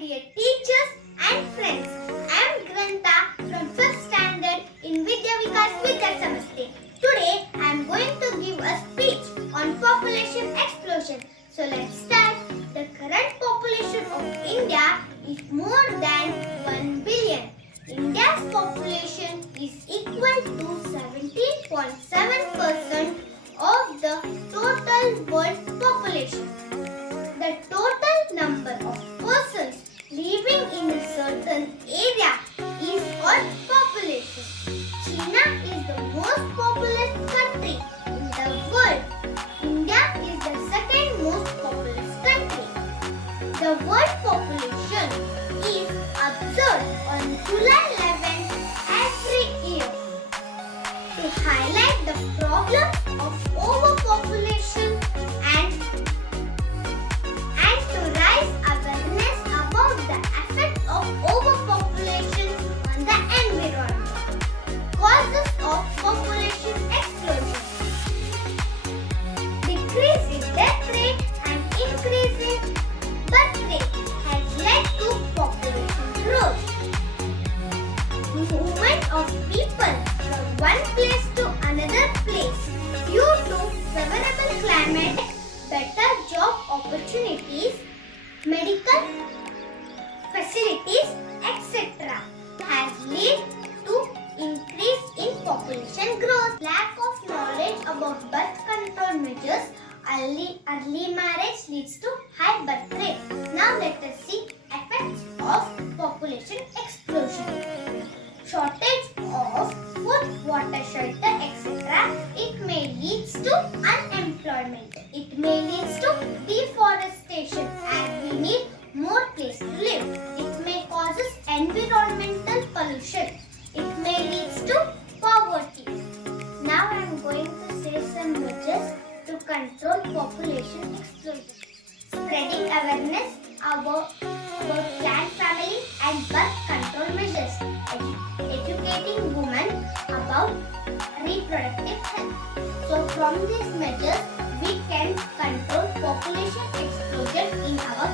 dear teachers and friends. I am Granta from 5th standard in Video.Guru. Today I am going to give a speech on population explosion. So let's start. The current population of India is more than 1 billion. India's population is equal to 17.7% of the total world population. The total number of persons living in a certain area is called population. China is the most populous country in the world. India is the second most populous country. The world population is observed on July 11th every year. To highlight the problem of overpopulation and to raise awareness about the effects of overpopulation on the environment. Causes of population explosion. Decrease in death rate and increase in birth rate has led to population growth. Movement of people from one place to another place due to favorable climate, better job opportunities, medical facilities, etc. has led to increase in population growth. Lack of knowledge about birth control measures, early marriage leads to high birth rate. Now let us see effects of population explosion. Shortage of food, water, shelter, etc. It may lead to unemployment. It may lead to deforestation as we need more place to live. It may cause environmental pollution. It may lead to poverty. Now I am going to say some measures to control population explosion. Spreading awareness about planned family and birth control measures. Educating women about reproductive health. So from these measures, we can control population explosion in our